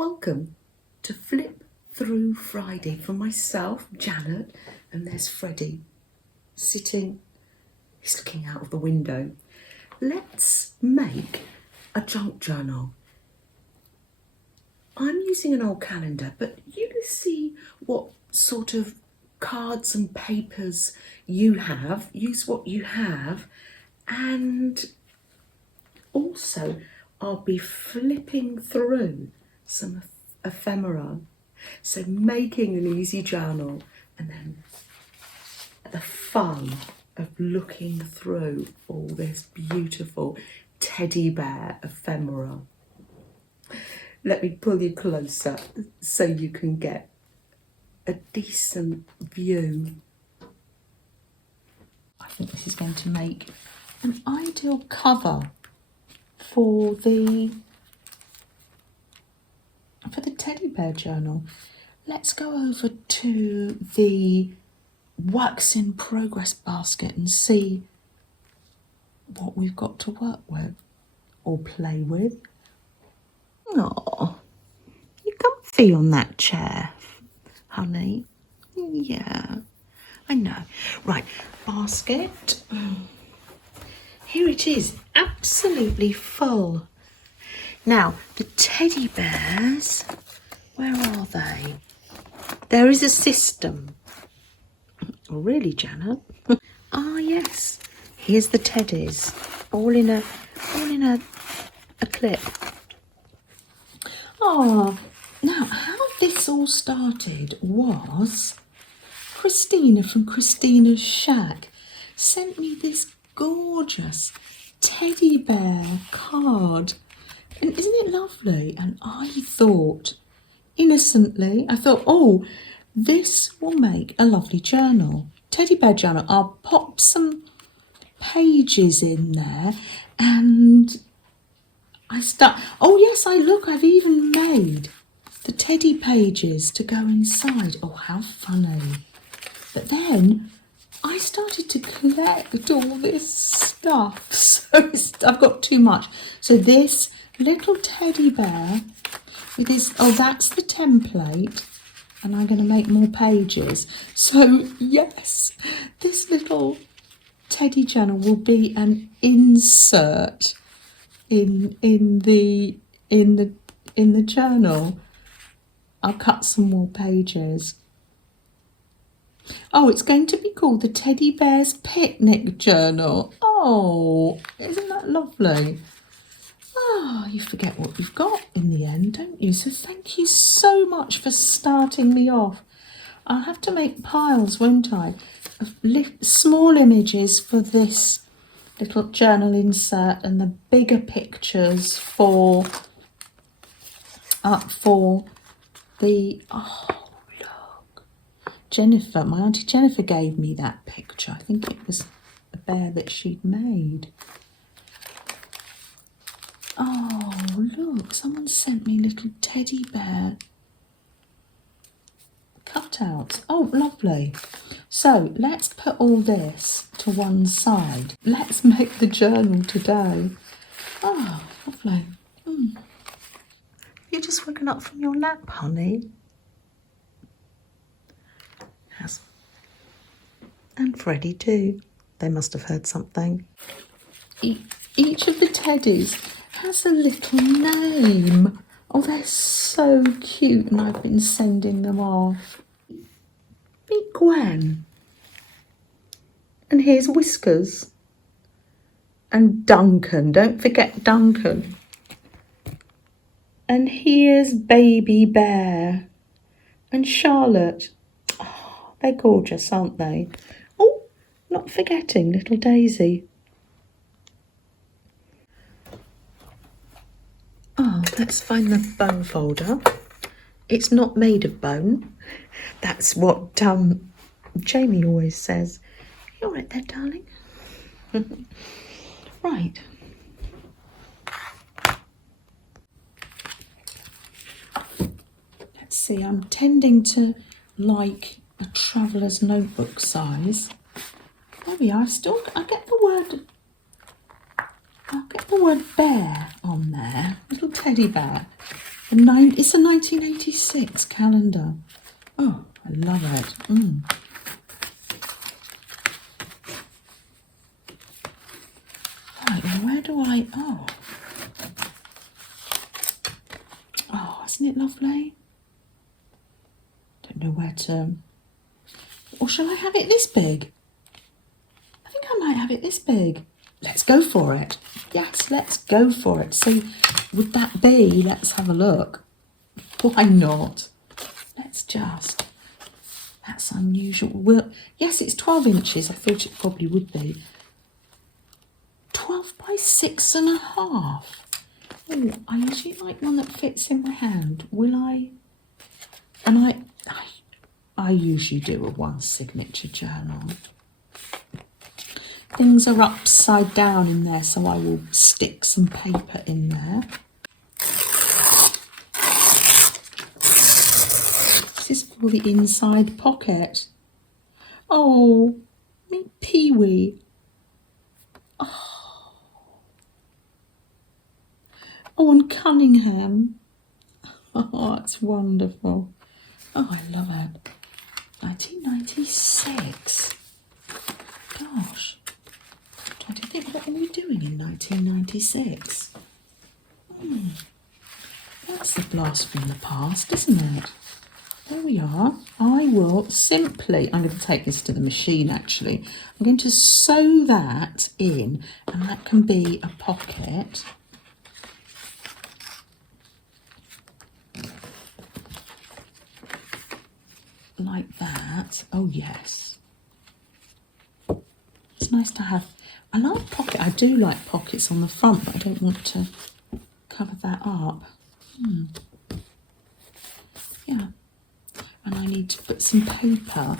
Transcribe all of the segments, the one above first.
Welcome to Flip Through Friday for myself, Janet, and there's Freddie sitting, he's looking out of the window. Let's make a junk journal. I'm using an old calendar, but you can see what sort of cards and papers you have. Use what you have, and also I'll be flipping through some ephemera, so making an easy journal, and then the fun of looking through all this beautiful teddy bear ephemera. Let me pull you closer so you can get a decent view. I think this is going to make an ideal cover for the teddy bear journal. Let's go over to the works in progress basket and see what we've got to work with or play with. Oh, you comfy on that chair, honey? Yeah, I know. Right, basket. Here it is, absolutely full. Now, the teddy bears, where are they? There is a system. Oh, really, Janet? Ah, yes. Here's the teddies, all in a clip. Oh, now how this all started was Kristina from Kristina's Shack sent me this gorgeous teddy bear card. And isn't it lovely? And I thought, innocently, oh, this will make a lovely journal. Teddy bear journal. I'll pop some pages in there and oh yes, I've even made the teddy pages to go inside. Oh, how funny. But then I started to collect all this stuff. So I've got too much. So this little teddy bear with this, oh, that's the template. And I'm going to make more pages. So yes, this little teddy journal will be an insert in the journal. I'll cut some more pages. Oh, it's going to be called the Teddy Bear's Picnic Journal. Oh, isn't that lovely? Oh, you forget what you've got in the end, don't you? So thank you so much for starting me off. I'll have to make piles, won't I, of small images for this little journal insert and the bigger pictures for the, oh, look. Jennifer, my Auntie Jennifer gave me that picture. I think it was a bear that she'd made. Oh, look, someone sent me little teddy bear cutouts. Oh, lovely. So let's put all this to one side. Let's make the journal today. Oh, lovely. You're just woken up from your nap, honey. Yes. And Freddie too. They must have heard something. Each of the teddies has a little name. Oh, they're so cute, and I've been sending them off. Meet Gwen. And here's Whiskers. And Duncan, don't forget Duncan. And here's Baby Bear. And Charlotte. Oh, they're gorgeous, aren't they? Oh, not forgetting little Daisy. Oh, let's find the bone folder. It's not made of bone. That's what Jamie always says. You're right there, darling. Right. Let's see, I'm tending to like a traveller's notebook size. There we are. I get the word bear on there. Little teddy bear. It's a 1986 calendar. Oh, I love it. Right, well, where do I... Oh, isn't it lovely? Don't know where to... Or shall I have it this big? I think I might have it this big. Let's go for it. Yes, let's go for it. So, would that be... Let's have a look. Why not? Let's just... That's unusual. Well, yes, it's 12 inches. I thought it probably would be. 12 by 6.5. Oh, I usually like one that fits in my hand. Will I? And I usually do a one signature journal. Things are upside down in there, so I will stick some paper in there. This is for the inside pocket. Oh, meet Pee-wee. Oh, and Cunningham. Oh, it's wonderful. Oh, I love it. 1996. Gosh. Trying to think, what were we doing in 1996? That's a blast from the past, isn't it? There we are. I will simply, I'm going to take this to the machine actually. I'm going to sew that in, and that can be a pocket. Like that. Oh yes, it's nice to have. I like pocket. I do like pockets on the front, but I don't want to cover that up. Yeah, and I need to put some paper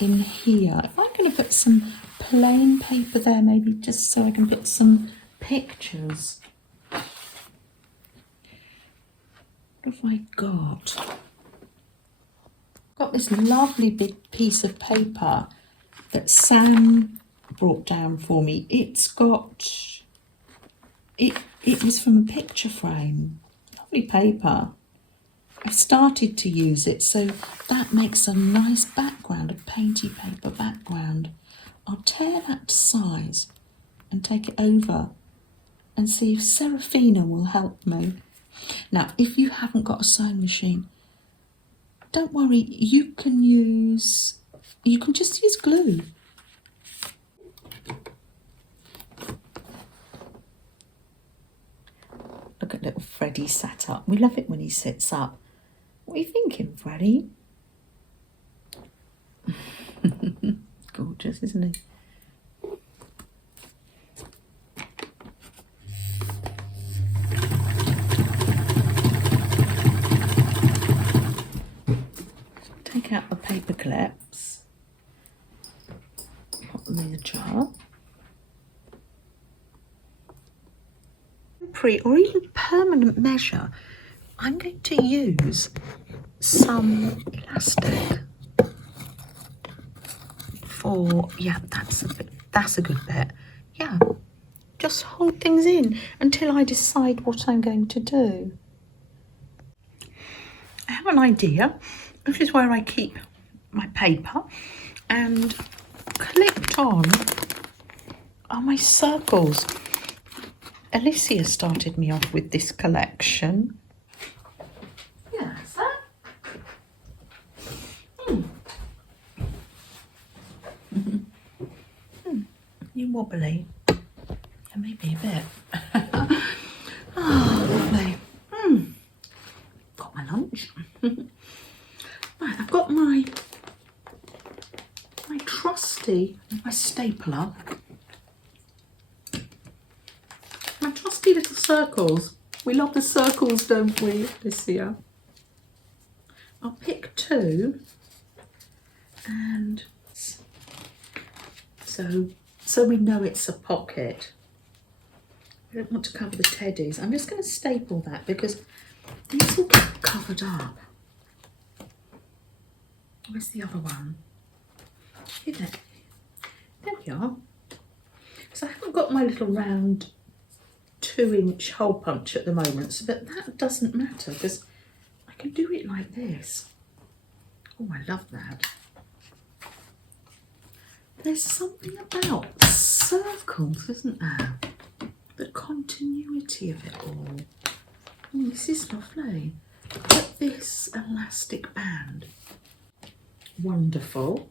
in here. If I'm going to put some plain paper there, maybe just so I can put some pictures. What have I got? Got this lovely big piece of paper that Sam brought down for me. It's got, it was from a picture frame. Lovely paper. I've started to use it, so that makes a nice background, a painty paper background. I'll tear that to size and take it over and see if Serafina will help me. Now, if you haven't got a sewing machine, don't worry, you can just use glue. Look at little Freddie sat up. We love it when he sits up. What are you thinking, Freddie? Gorgeous, isn't he? Take out the paper clips, put them in the jar. Temporary or even permanent measure, I'm going to use some elastic for, yeah, that's a good bit. Yeah, just hold things in until I decide what I'm going to do. I have an idea. This is where I keep my paper, and clipped on are my circles. Alicia started me off with this collection. Yeah, that's that. You wobbly. Yeah, maybe a bit. Oh, lovely. Got my lunch. Right, I've got my trusty, my stapler. My trusty little circles. We love the circles, don't we, this year? I'll pick two, and so we know it's a pocket. I don't want to cover the teddies. I'm just going to staple that because these will get covered up. Where's the other one? Here, there we are. So I haven't got my little round 2-inch hole punch at the moment, but that doesn't matter because I can do it like this. Oh, I love that. There's something about circles, isn't there? The continuity of it all. Oh, this is lovely. Look at this elastic band. Wonderful.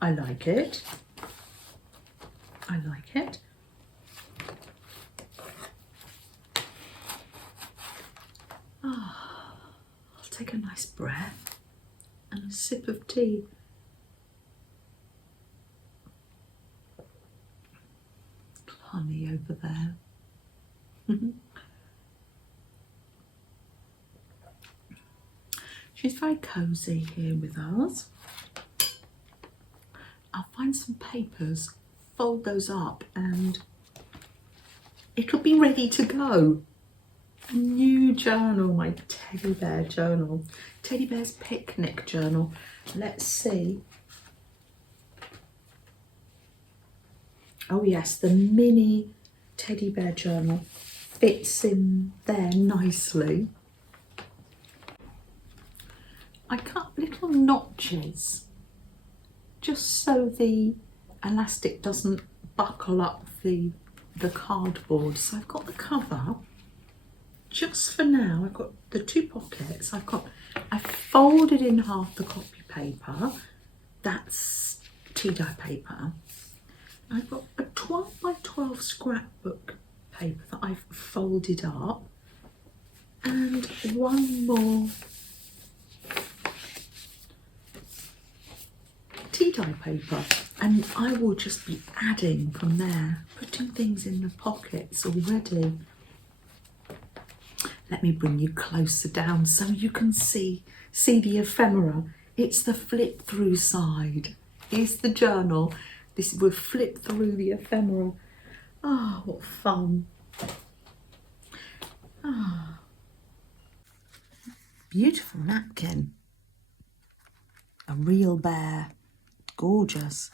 I like it. I like it. Ah, I'll take a nice breath and a sip of tea. Honey over there. She's very cosy here with us. I'll find some papers, fold those up, and it'll be ready to go. A new journal, my teddy bear journal. Teddy bear's picnic journal. Let's see. Oh yes, the mini teddy bear journal fits in there nicely. I cut little notches just so the elastic doesn't buckle up the cardboard. So I've got the cover. Just for now, I've got the 2 pockets. I've folded in half the copy paper. That's tea dye paper. I've got a 12 by 12 scrapbook paper that I've folded up, and one more tea dye paper, and I will just be adding from there, putting things in the pockets already. Let me bring you closer down so you can see the ephemera. It's the flip through side. Here's the journal. This will flip through the ephemera. Oh, what fun. Ah. Beautiful napkin. A real bear. Gorgeous.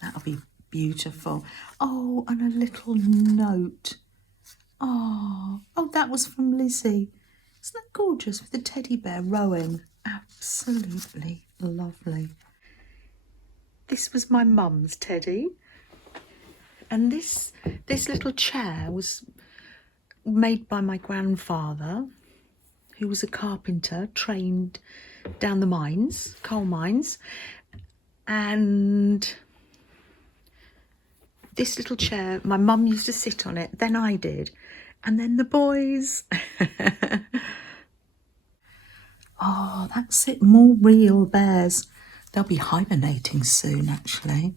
That'll be beautiful. Oh, and a little note. Oh, that was from Lizzie. Isn't that gorgeous with the teddy bear rowing? Absolutely lovely. This was my mum's teddy, and this little chair was made by my grandfather, who was a carpenter trained down the mines, coal mines, and this little chair, my mum used to sit on it, then I did, and then the boys. Oh, that's it, more real bears. They'll be hibernating soon, actually.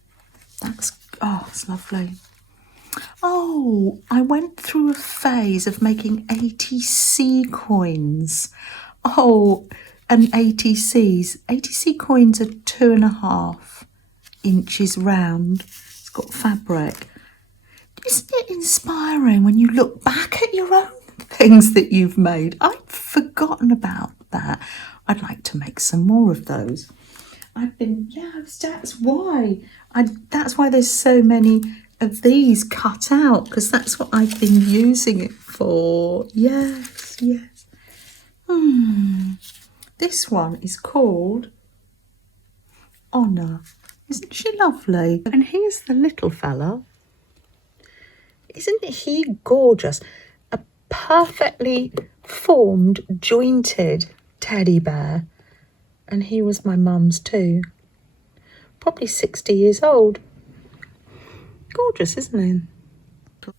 It's lovely. Oh, I went through a phase of making ATC coins. Oh, and ATCs. ATC coins are 2.5 inches round. It's got fabric. Isn't it inspiring when you look back at your own things that you've made? I'd forgotten about that. I'd like to make some more of those. That's why there's so many of these cut out, because that's what I've been using it for. Yes. This one is called Honor. Isn't she lovely? And here's the little fella. Isn't he gorgeous? A perfectly formed, jointed teddy bear. And he was my mum's too. Probably 60 years old. Gorgeous, isn't he?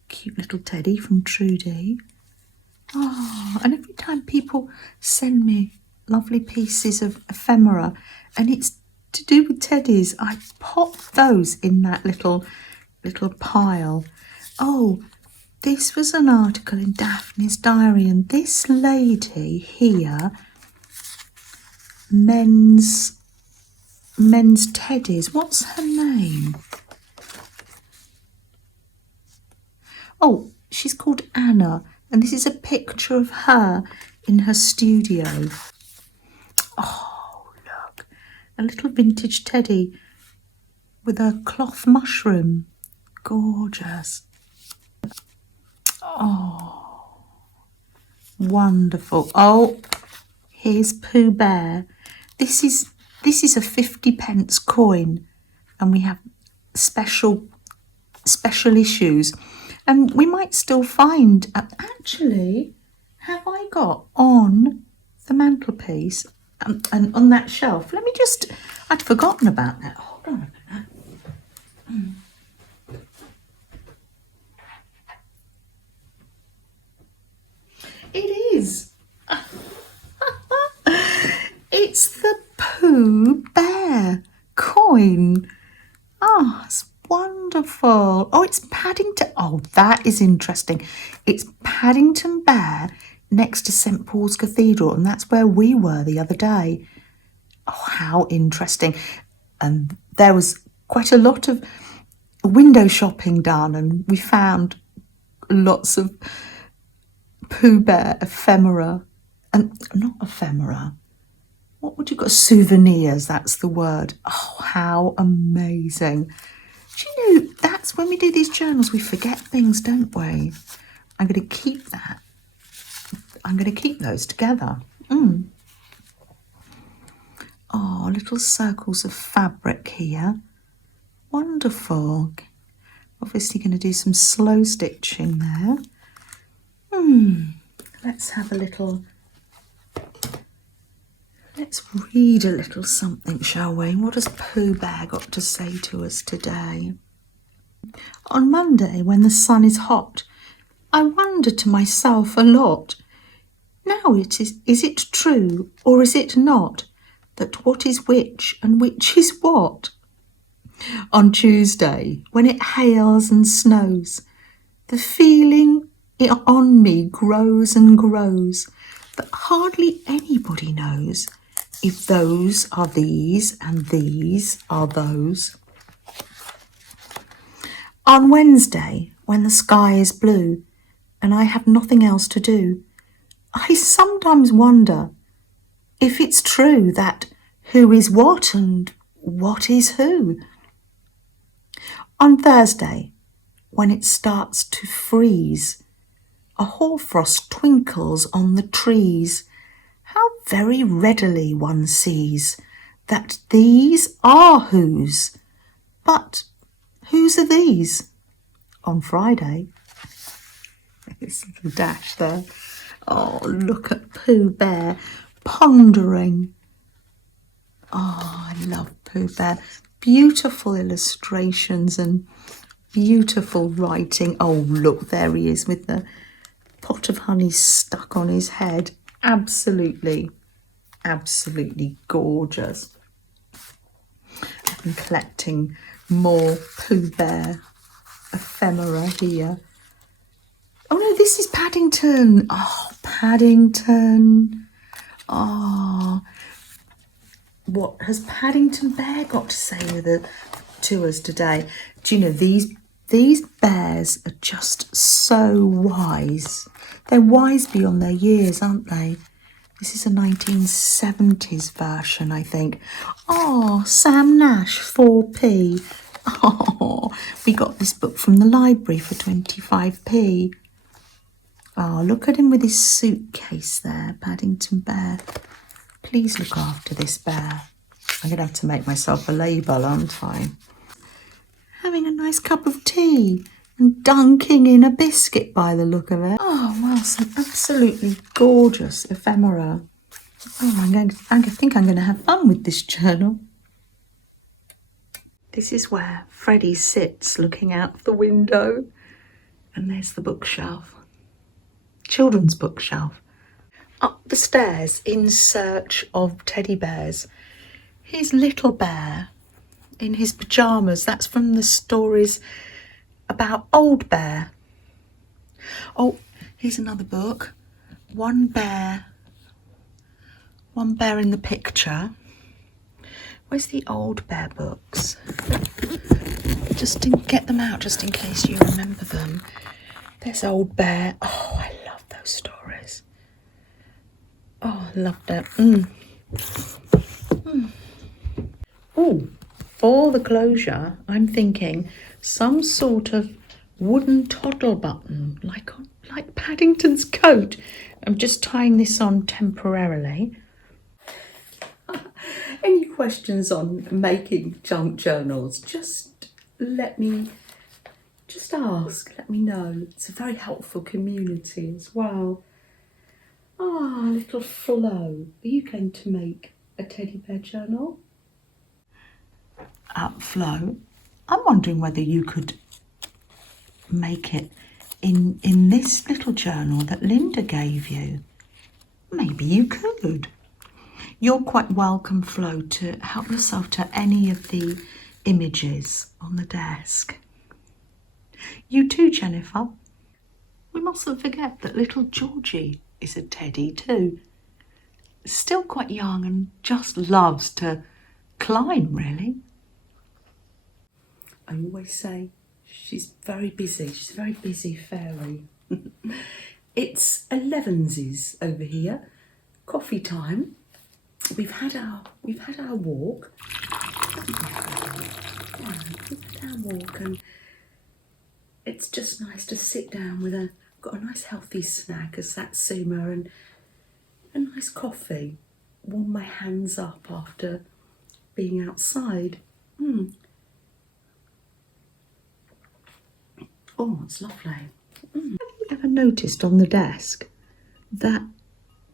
Cute little teddy from Trudy. Oh, and every time people send me lovely pieces of ephemera, and it's to do with teddies, I pop those in that little pile. Oh, this was an article in Daphne's diary, and this lady here, men's teddies. What's her name? Oh, she's called Anna, and this is a picture of her in her studio. Oh, look, a little vintage teddy with a cloth mushroom. Gorgeous. Oh, Wonderful. Oh, here's Pooh Bear. This is a 50p coin, and we have special issues, and we might still find. Actually, have I got on the mantelpiece and on that shelf? Let me just. I'd forgotten about that. Hold on a minute. It is. It's the Pooh Bear coin. Oh, it's wonderful. Oh, it's Paddington. Oh, that is interesting. It's Paddington Bear next to St Paul's Cathedral, and that's where we were the other day. Oh, how interesting. And there was quite a lot of window shopping done, and we found lots of Pooh Bear ephemera, and not ephemera. What would you got? Souvenirs, that's the word. Oh, how amazing. Do you know, that's when we do these journals, we forget things, don't we? I'm going to keep that. I'm going to keep those together. Oh, little circles of fabric here. Wonderful. Obviously going to do some slow stitching there. Let's have a little... Let's read a little something, shall we? What has Pooh Bear got to say to us today? On Monday, when the sun is hot, I wonder to myself a lot. Now is it true or is it not, that what is which and which is what? On Tuesday, when it hails and snows, the feeling on me grows and grows, but hardly anybody knows if those are these and these are those. On Wednesday, when the sky is blue and I have nothing else to do, I sometimes wonder if it's true that who is what and what is who. On Thursday, when it starts to freeze, a hoarfrost twinkles on the trees. How very readily one sees that these are whose. But whose are these? On Friday, this little dash there. Oh, look at Pooh Bear pondering. Oh, I love Pooh Bear. Beautiful illustrations and beautiful writing. Oh, look, there he is with the pot of honey stuck on his head. Absolutely, absolutely gorgeous. I've been collecting more Pooh Bear ephemera here. Oh no, this is Paddington. Oh, Paddington. Oh, what has Paddington Bear got to say to us today? Do you know, these bears are just so wise. They're wise beyond their years, aren't they? This is a 1970s version, I think. Oh, Sam Nash, 4p. Oh, we got this book from the library for 25p. Oh, look at him with his suitcase there, Paddington Bear. Please look after this bear. I'm going to have to make myself a label, aren't I? Having a nice cup of tea and dunking in a biscuit by the look of it. Oh, well, some absolutely gorgeous ephemera. Oh, I think I'm going to have fun with this journal. This is where Freddie sits looking out the window. And there's the bookshelf. Children's bookshelf. Up the stairs in search of teddy bears. Here's Little Bear in his pyjamas. That's from the stories about Old Bear. Oh, here's another book. One bear in the picture. Where's the Old Bear books? Get them out just in case you remember them. There's Old Bear. Oh, I love those stories. Oh, I love that. Oh, for the closure, I'm thinking some sort of wooden toddle button, like Paddington's coat. I'm just tying this on temporarily. Any questions on making junk journals, just let me know. It's a very helpful community as well. Ah, little Flo, are you going to make a teddy bear journal? Flo, I'm wondering whether you could make it in this little journal that Linda gave you. Maybe you could. You're quite welcome, Flo, to help yourself to any of the images on the desk. You too, Jennifer. We mustn't forget that little Georgie is a teddy too. Still quite young and just loves to climb, really. I always say she's very busy. She's a very busy fairy. It's 11's over here. Coffee time. We've had our walk. We've had our walk, and it's just nice to sit down with got a nice healthy snack, a satsuma, and a nice coffee. Warm my hands up after being outside. Oh, it's lovely. Have you ever noticed on the desk that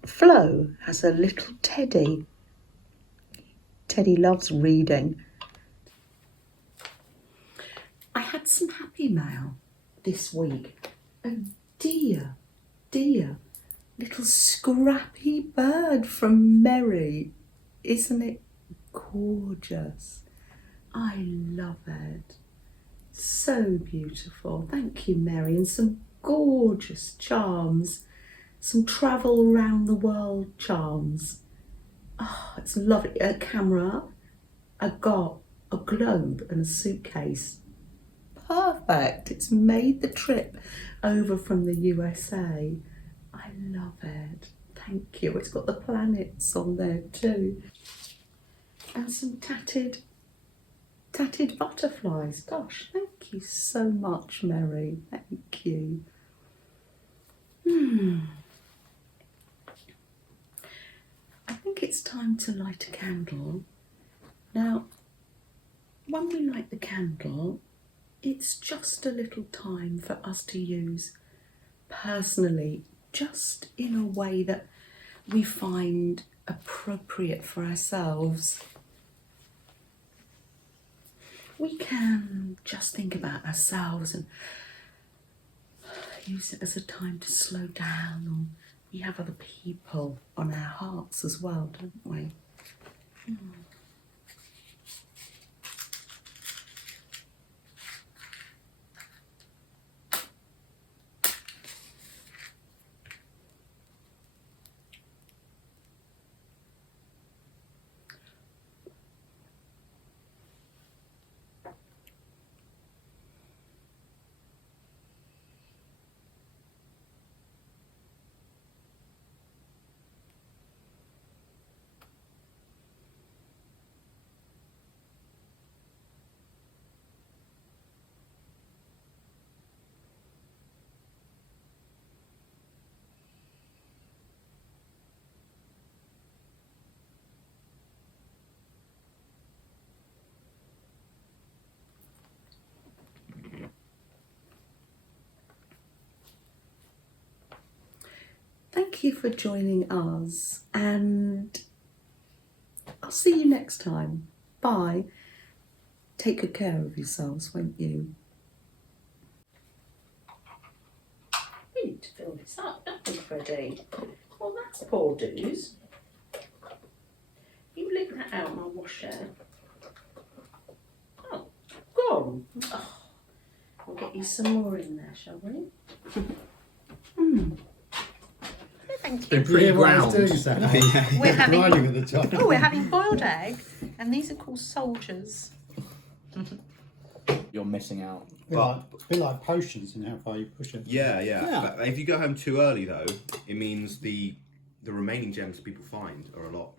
Flo has a little teddy? Teddy loves reading. I had some happy mail this week. Oh dear, little scrappy bird from Mary. Isn't it gorgeous? I love it. So beautiful. Thank you, Mary. And some gorgeous charms. Some travel around the world charms. Oh, it's lovely. A camera, a globe and a suitcase. Perfect. It's made the trip over from the USA. I love it. Thank you. It's got the planets on there too. And some tatted butterflies. Gosh, thank you so much, Mary. Thank you. I think it's time to light a candle. Now, when we light the candle, it's just a little time for us to use personally, just in a way that we find appropriate for ourselves. We can just think about ourselves and use it as a time to slow down, or we have other people on our hearts as well, don't we? Thank you for joining us, and I'll see you next time. Bye. Take good care of yourselves, won't you? We need to fill this up, don't we, Freddie? Well, that's poor dues. You leave that out and I'll wash it. Oh, gone. Oh, we'll get you some more in there, shall we? Thank you. Pretty ground. We're having Riding at the top. Oh, we're having boiled egg, and these are called soldiers. You're missing out. A bit like potions in how far you push it. Yeah. But if you go home too early, though, it means the remaining gems people find are a lot